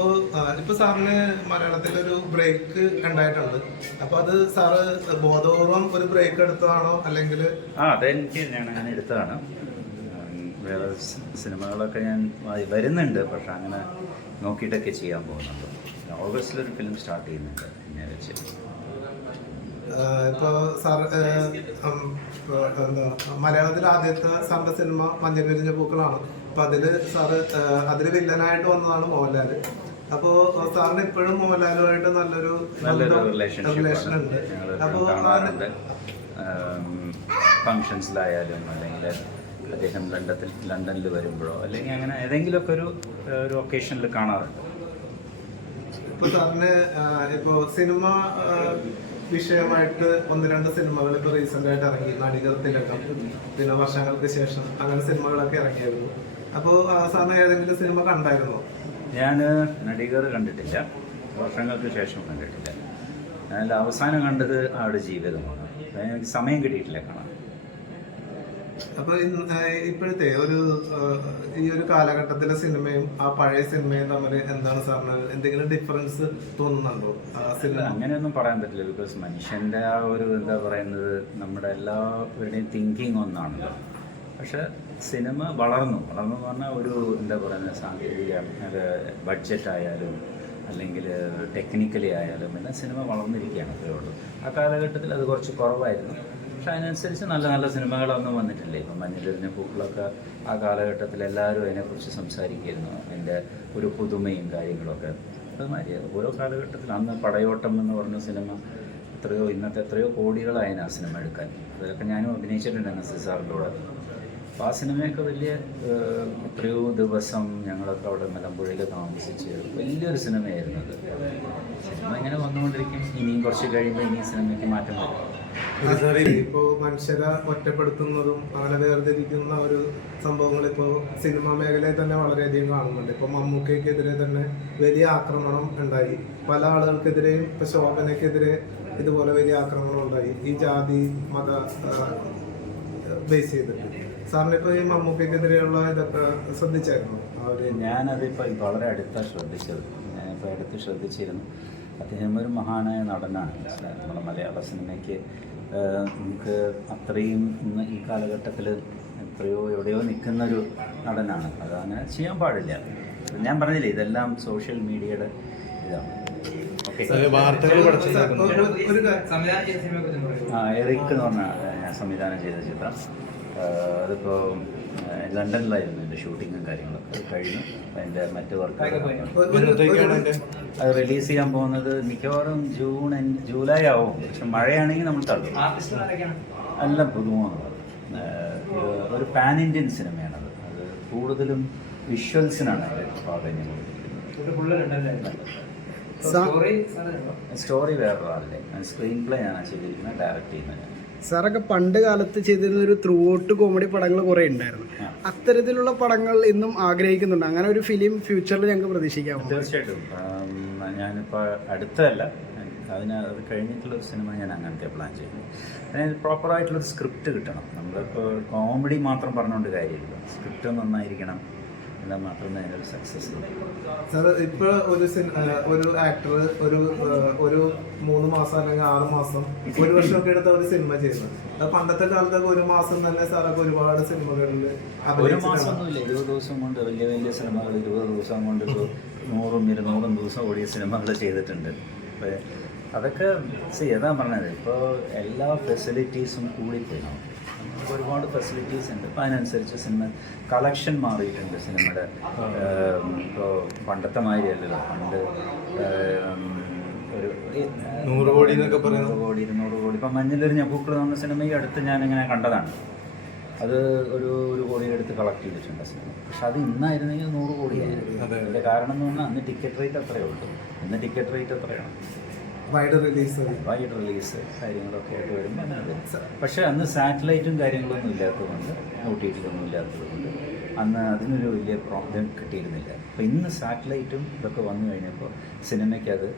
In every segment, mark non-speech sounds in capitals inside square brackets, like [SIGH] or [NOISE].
അപ്പോ ഇപ്പൊ സാറിന് മലയാളത്തിലൊരു ബ്രേക്ക് ഉണ്ടായിട്ടുണ്ട്. അപ്പൊ അത് സാറ് ബോധപൂർവം ഒരു ബ്രേക്ക് എടുത്തതാണോ? അല്ലെങ്കിൽ ആ അതെനിക്ക് ഞാൻ അങ്ങനെ എടുത്തതാണ്. വേറെ സിനിമകളൊക്കെ ഞാൻ വരുന്നുണ്ട്. പക്ഷെ അങ്ങനെ നോക്കിയിട്ടൊക്കെ ചെയ്യാൻ പോകുന്നുണ്ട്. ഓഗസ്റ്റിലൊരു ഫിലിം സ്റ്റാർട്ട് ചെയ്യുന്നുണ്ട് എന്നെ വെച്ച്. സാർ എന്താ മലയാളത്തിൽ ആദ്യത്തെ സാറിന്റെ സിനിമ മഞ്ഞ വിരിഞ്ഞ പൂക്കളാണ്. അപ്പൊ അതിൽ സാറ് അതിൽ വില്ലനായിട്ട് വന്നതാണ് മോഹൻലാൽ അപ്പോ സാറിന് ഇപ്പോഴും മോഹൻലാലുമായിട്ട് നല്ലൊരു നല്ലൊരു റിലേഷൻഷിപ്പ് ഉണ്ട്. അപ്പോ കാണാറുണ്ട്. ഫങ്ഷൻസിലായാലും അല്ലെങ്കിൽ അദ്ദേഹം ലണ്ടത്തിൽ ലണ്ടനിൽ വരുമ്പോഴോ അല്ലെങ്കിൽ അങ്ങനെ ഏതെങ്കിലുമൊക്കെ ഒരു ഒരു ഒക്കേഷനിൽ കാണാറുണ്ട്. ഇപ്പൊ സാറിന് ഇപ്പോ സിനിമ വിഷയമായിട്ട് ഒന്ന് രണ്ട് സിനിമകൾ ഇപ്പൊ റീസെന്റ് ആയിട്ട് ഇറങ്ങി. നടികർ തിലകം പിന്നെ വർഷങ്ങൾക്ക് ശേഷം അങ്ങനെ സിനിമകളൊക്കെ ഇറങ്ങിയായിരുന്നു. അപ്പോ സാറിന് ഏതെങ്കിലും സിനിമ കണ്ടായിരുന്നോ? ഞാൻ നടികർ കണ്ടിട്ടില്ല. വർഷങ്ങൾക്ക് ശേഷം കണ്ടിട്ടില്ല. ഞാൻ അവസാനം കണ്ടത് ആളുടെ ജീവിതമാണ്. എനിക്ക് സമയം കിട്ടിയിട്ടില്ല കാണാൻ. അപ്പൊ ഇപ്പോഴത്തെ ഒരു ഈ ഒരു കാലഘട്ടത്തിലെ സിനിമയും ആ പഴയ സിനിമയും തമ്മിൽ എന്താണ് സാറിന് എന്തെങ്കിലും ഡിഫറൻസ് തോന്നുന്നുണ്ടോ? ആ സിനിമ? അങ്ങനെയൊന്നും പറയാൻ പറ്റില്ല. ബിക്കോസ് മനുഷ്യന്റെ ആ ഒരു എന്താ പറയുന്നത് നമ്മുടെ എല്ലാവരുടെയും തിങ്കിങ് ഒന്നാണല്ലോ. പക്ഷെ സിനിമ വളർന്നു. വളർന്നു എന്ന് പറഞ്ഞാൽ ഒരു എന്താ പറയുന്നത് സാങ്കേതിക ബഡ്ജറ്റ് ആയാലും അല്ലെങ്കിൽ ടെക്നിക്കലി ആയാലും എല്ലാം സിനിമ വളർന്നിരിക്കുകയാണ് അത്രേ ഉള്ളൂ. ആ കാലഘട്ടത്തിൽ അത് കുറച്ച് കുറവായിരുന്നു. പക്ഷെ അതിനനുസരിച്ച് നല്ല നല്ല സിനിമകളൊന്നും വന്നിട്ടില്ലേ. ഇപ്പം മഞ്ഞിലെറിഞ്ഞ പൂക്കളൊക്കെ ആ കാലഘട്ടത്തിൽ എല്ലാവരും അതിനെക്കുറിച്ച് സംസാരിക്കുമായിരുന്നു അതിന്റെ ഒരു പുതുമയും കാര്യങ്ങളൊക്കെ. അതുമാതിരി ഓരോ കാലഘട്ടത്തിൽ അന്ന് പടയോട്ടം എന്ന് പറഞ്ഞ സിനിമ എത്രയോ ഇന്നത്തെ എത്രയോ കോടികളായിരുന്നു ആ സിനിമ എടുക്കാൻ. അതൊക്കെ ഞാനും അഭിനയിച്ചിട്ടുണ്ട് എൻ എസ് എസ് സാറിന്റെ കൂടെ. അപ്പോൾ ആ സിനിമയൊക്കെ വലിയ എത്രയോ ദിവസം ഞങ്ങളൊക്കെ അവിടെ മലമ്പുഴയിൽ താമസിച്ച് വലിയൊരു സിനിമയായിരുന്നു അത്. സിനിമ ഇങ്ങനെ വന്നുകൊണ്ടിരിക്കും. ഇനിയും കുറച്ച് കഴിയുമ്പോൾ ഇനിയും സിനിമയ്ക്ക് മാറ്റം വരും. ഇപ്പോ മനുഷ്യരെ ഒറ്റപ്പെടുത്തുന്നതും അങ്ങനെ വേർതിരിക്കുന്ന ഒരു സംഭവങ്ങൾ ഇപ്പോ സിനിമാ മേഖലയിൽ തന്നെ വളരെയധികം കാണുന്നുണ്ട്. ഇപ്പൊ മമ്മൂക്കയ്ക്കെതിരെ തന്നെ വലിയ ആക്രമണം ഉണ്ടായി. പല ആളുകൾക്കെതിരെയും ഇപ്പൊ ശോഭനയ്ക്കെതിരെ ഇതുപോലെ വലിയ ആക്രമണം ഉണ്ടായി ഈ ജാതി മത ബേസ് ചെയ്തിട്ട്. സാറിന് ഇപ്പൊ ഈ മമ്മൂക്കയ്ക്കെതിരെയുള്ള ഇതൊക്കെ ശ്രദ്ധിച്ചായിരുന്നു? ഞാനതിപ്പോൾ വളരെ അടുത്താണ് ശ്രദ്ധിച്ചത്. ഞാനിപ്പോൾ അടുത്ത് ശ്രദ്ധിച്ചിരുന്നു. അദ്ദേഹം ഒരു മഹാനായ നടനാണ്. നമ്മുടെ മലയാള സിനിമയ്ക്ക് നമുക്ക് അത്രയും ഇന്ന് ഈ കാലഘട്ടത്തിൽ എത്രയോ എവിടെയോ നിൽക്കുന്ന ഒരു നടനാണ്. അത് അങ്ങനെ ചെയ്യാൻ പാടില്ല. ഞാൻ പറഞ്ഞില്ലേ ഇതെല്ലാം സോഷ്യൽ മീഡിയയുടെ ഇതാണ്. ആ എറിക്ക് എന്ന് പറഞ്ഞ സംവിധാനം ചെയ്ത ചിത്രം. അതിപ്പോൾ ലണ്ടനിലായിരുന്നു എന്റെ ഷൂട്ടിങ്ങും കാര്യങ്ങളൊക്കെ. കഴിഞ്ഞു. അതിന്റെ മറ്റ് വർക്ക് അത് റിലീസ് ചെയ്യാൻ പോകുന്നത് മിക്കവാറും ജൂൺ ജൂലൈ ആവും. പക്ഷെ മഴയാണെങ്കിൽ നമ്മൾ തള്ളും. നല്ല പുതുമ ഒരു പാൻ ഇന്ത്യൻ സിനിമയാണ് അത് കൂടുതലും വിഷ്വൽസിനാണ് പ്രാധാന്യം സ്റ്റോറി വേറൊരാളില്ലേ സ്ക്രീൻ പ്ലേ ആണ് ചെയ്തിരിക്കുന്നത് ഡയറക്റ്റ് ചെയ്യുന്നത് സാറൊക്കെ പണ്ട് കാലത്ത് ചെയ്തിരുന്ന ഒരു ത്രൂ ഔട്ട് കോമഡി പടങ്ങൾ കുറേ ഉണ്ടായിരുന്നു. അത്തരത്തിലുള്ള പടങ്ങൾ ഇന്നും ആഗ്രഹിക്കുന്നുണ്ട്. അങ്ങനെ ഒരു ഫിലിം ഫ്യൂച്ചറിൽ ഞങ്ങൾക്ക് പ്രതീക്ഷിക്കാം തീർച്ചയായിട്ടും. ഞാനിപ്പോൾ അടുത്തല്ല അതിന് അത് കഴിഞ്ഞിട്ടുള്ള ഒരു സിനിമ ഞാൻ അങ്ങനത്തെ പ്ലാൻ ചെയ്യുന്നു. അതിന് പ്രോപ്പറായിട്ടുള്ളൊരു സ്ക്രിപ്റ്റ് കിട്ടണം. നമ്മളിപ്പോൾ കോമഡി മാത്രം പറഞ്ഞുകൊണ്ട് കാര്യമില്ല. സ്ക്രിപ്റ്റ് നന്നായിരിക്കണം. എന്നാൽ മാത്രമേ അതിനൊരു സക്സസ് സാർ ഇപ്പോൾ ഒരു ഒരു ആക്ടർ ഒരു ഒരു മൂന്ന് മാസം അല്ലെങ്കിൽ ആറ് മാസം ഒരു വർഷമൊക്കെ എടുത്ത ഒരു സിനിമ ചെയ്യുന്നത് പണ്ടത്തെ കാലത്തൊക്കെ ഒരു മാസം തന്നെ സാറൊക്കെ ഒരുപാട് സിനിമകളിൽ ഒരു മാസം ഇരുപത് ദിവസം കൊണ്ട് വലിയ വലിയ സിനിമകൾ ഇരുപത് ദിവസം കൊണ്ട് നൂറും ഇരുന്നൂറും ദിവസം ഓടിയ സിനിമകൾ ചെയ്തിട്ടുണ്ട്. അതൊക്കെ ഏതാ പറഞ്ഞത്. ഇപ്പോൾ എല്ലാ ഫെസിലിറ്റീസും കൂടിപ്പോയി നമുക്ക് നമുക്ക് ഒരുപാട് ഫെസിലിറ്റീസ് ഉണ്ട്. അപ്പോൾ അതിനനുസരിച്ച് സിനിമ കളക്ഷൻ മാറിയിട്ടുണ്ട് സിനിമയുടെ ഇപ്പോൾ പണ്ടത്തെ മാതിരിയല്ലല്ലോ. പണ്ട് ഒരു നൂറ് കോടി എന്നൊക്കെ പറയുന്നത്. നൂറ് കോടി ഇരുന്നൂറ് കോടി. ഇപ്പം മഞ്ഞിലൊരു ഞപ്പൂക്കൾ എന്ന സിനിമ ഈ അടുത്ത് ഞാനിങ്ങനെ കണ്ടതാണ്. അത് ഒരു ഒരു കോടി എടുത്ത് കളക്ട് ചെയ്തിട്ടുണ്ട് സിനിമ പക്ഷെ അത് ഇന്നായിരുന്നെങ്കിൽ നൂറ് കോടിയായിരുന്നു. അതിന്റെ കാരണം എന്ന് പറഞ്ഞാൽ അന്ന് ടിക്കറ്റ് റേറ്റ് അത്രയേ ഉള്ളൂ. ഇന്ന് ടിക്കറ്റ് റേറ്റ് എത്രയാണ് വൈഡ് റിലീസ് വൈഡ് റിലീസ് കാര്യങ്ങളൊക്കെ ആയിട്ട് വരുമ്പോൾ അത് പക്ഷേ അന്ന് സാറ്റലൈറ്റും കാര്യങ്ങളൊന്നും ഇല്ലാത്തതുകൊണ്ട് ഒ ടി ടിയൊന്നും ഇല്ലാത്തതുകൊണ്ട് അന്ന് അതിനൊരു വലിയ പ്രോബ്ലം കിട്ടിയിരുന്നില്ല. അപ്പോൾ ഇന്ന് സാറ്റലൈറ്റും ഇതൊക്കെ വന്നു കഴിഞ്ഞപ്പോൾ സിനിമയ്ക്ക് അത്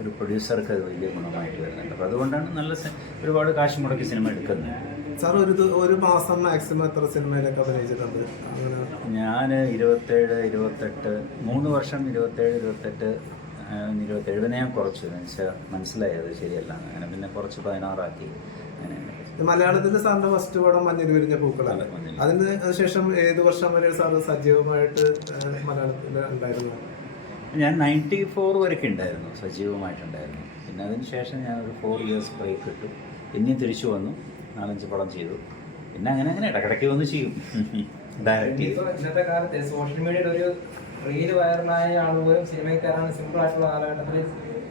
ഒരു പ്രൊഡ്യൂസർക്ക് അത് വലിയ ഗുണമായിട്ട് വരുന്നുണ്ട്. അപ്പോൾ അതുകൊണ്ടാണ് നല്ല ഒരുപാട് കാശ് മുടക്കി സിനിമ എടുക്കുന്നത്. സാർ ഒരു ഒരു മാസം മാക്സിമം എത്ര സിനിമയിലൊക്കെ അഭിനയിച്ചിട്ടുണ്ട്? അങ്ങനെ. ഞാൻ ഇരുപത്തേഴ് ഇരുപത്തെട്ട് മൂന്ന് വർഷം ഇരുപത്തേഴ് ഇരുപത്തെട്ട് ആഹ്, ഇരുപത്തേഴ് പിന്നെ ഞാൻ കുറച്ചു മനസ്സിലായത് ശരിയല്ല. അങ്ങനെ പിന്നെ കുറച്ച് പതിനാറാക്കി. മലയാളത്തിന്റെ സാറിന്റെ ഫസ്റ്റ് പടം മഞ്ഞിൽ വിരിഞ്ഞ പൂക്കളാണ്. അതിന് ശേഷം ഏത് വർഷം വരെ സാറ് സജീവമായിട്ട് മലയാളത്തിൽ ഉണ്ടായിരുന്നു? ഞാൻ നയന്റി ഫോർ വരെയൊക്കെ ഉണ്ടായിരുന്നു സജീവമായിട്ടുണ്ടായിരുന്നു. പിന്നെ അതിന് ശേഷം ഞാൻ ഒരു ഫോർ ഇയേഴ്സ് ബ്രേക്ക് ഇട്ടു. പിന്നെയും തിരിച്ചു വന്നു നാലഞ്ച് പടം ചെയ്തു. പിന്നെ അങ്ങനെ അങ്ങനെ ഇടക്കിടയ്ക്ക് വന്ന് ചെയ്യും. [LAUGHS] ഡയറക്റ്റ് ഇന്നത്തെ കാലത്ത് സോഷ്യൽ മീഡിയയുടെ ഒരു റീൽ വൈറലായ ആൾ പോലും സിനിമയിൽ കയറാൻ സിമ്പിൾ ആയിട്ടുള്ള കാലഘട്ടത്തിൽ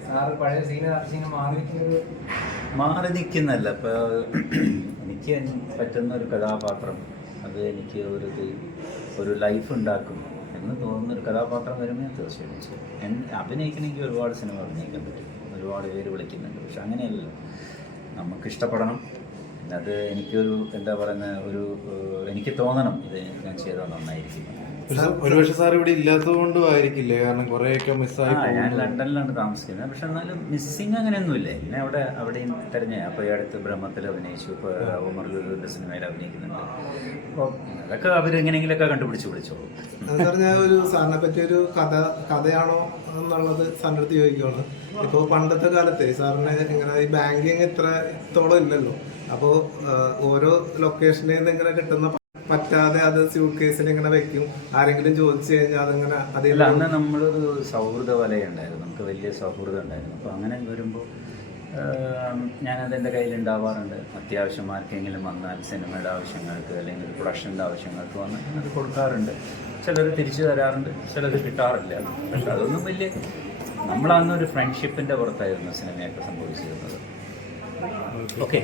സാർ പഴയ സീനിയർ ആർട്ടിസ്റ്റിനെ മാറി മാറി നിൽക്കുന്നല്ല ഇപ്പോൾ എനിക്ക് പറ്റുന്ന ഒരു കഥാപാത്രം അത് എനിക്ക് ഒരു ഒരു ലൈഫ് ഉണ്ടാക്കും എന്ന് തോന്നുന്ന ഒരു കഥാപാത്രം വരുമ്പോൾ ഞാൻ തീർച്ചയായിട്ടും അഭിനയിക്കണമെങ്കിൽ ഒരുപാട് സിനിമ അഭിനയിക്കാൻ പറ്റും. ഒരുപാട് പേര് വിളിക്കുന്നുണ്ട്. പക്ഷെ അങ്ങനെയല്ലല്ലോ. നമുക്ക് ഇഷ്ടപ്പെടണം. അത് എനിക്കൊരു എന്താ പറയുന്ന ഒരു എനിക്ക് തോന്നണം ഇത് ഞാൻ ചെയ്താൽ നന്നായിരിക്കും. ഒരുപക്ഷെ സാർ ഇവിടെ ഇല്ലാത്തത് കൊണ്ടും ആയിരിക്കില്ലേ? കാരണം കുറെയൊക്കെ മിസ്സായി ആ ഞാൻ ലണ്ടനിലാണ് താമസിക്കുന്നത്. പക്ഷെ എന്നാലും മിസ്സിങ് അങ്ങനെയൊന്നുമില്ല. എന്നെ അവിടെ അവിടെയും തിരഞ്ഞ അപ്പോൾ ഈ അടുത്ത് ബ്രഹ്മത്തിൽ അഭിനയിച്ചു. ഇപ്പോൾ ഉമർലുലുവിന്റെ സിനിമയിൽ അഭിനയിക്കുന്നുണ്ട്. അപ്പോൾ അതൊക്കെ അവരെങ്ങനെയെങ്കിലുമൊക്കെ കണ്ടുപിടിച്ച് വിളിച്ചോളൂ സാർ ഞാൻ ഒരു സാറിനെ പറ്റി ഒരു കഥ കഥയാണോ എന്നുള്ളത് സാറിന്റെ അടുത്ത് ചോദിക്കുകയാണ് ഇപ്പോൾ പണ്ടത്തെ കാലത്തെ സാറിന് ഇങ്ങനെ ഈ ബാങ്കിങ് ഇത്ര ഇത്തോളം ഇല്ലല്ലോ. അപ്പോൾ ഓരോ ലൊക്കേഷനിൽ നിന്ന് ഇങ്ങനെ കിട്ടുന്ന പറ്റാതെ അത് സ്യൂട്ട് കേസിൽ ഇങ്ങനെ വെക്കും. ആരെങ്കിലും ചോദിച്ചു കഴിഞ്ഞാൽ അതിങ്ങനെ അതില്ല അന്ന് നമ്മളൊരു സൗഹൃദ വലയുണ്ടായിരുന്നു. നമുക്ക് വലിയ സൗഹൃദം ഉണ്ടായിരുന്നു. അപ്പോൾ അങ്ങനെ വരുമ്പോൾ ഞാനത് എന്റെ കയ്യിലുണ്ടാവാറുണ്ട് അത്യാവശ്യം ആർക്കെങ്കിലും വന്നാൽ സിനിമയുടെ ആവശ്യങ്ങൾക്ക് അല്ലെങ്കിൽ പ്രൊഡക്ഷന്റെ ആവശ്യങ്ങൾക്ക് വന്നാൽ അത് കൊടുക്കാറുണ്ട്. ചിലർ തിരിച്ചു തരാറുണ്ട് ചിലത് കിട്ടാറില്ല. പക്ഷെ അതൊന്നും വലിയ നമ്മളന്ന് ഒരു ഫ്രണ്ട്ഷിപ്പിന്റെ പുറത്തായിരുന്നു സിനിമയൊക്കെ സംഭവിച്ചിരുന്നത്. ഓക്കെ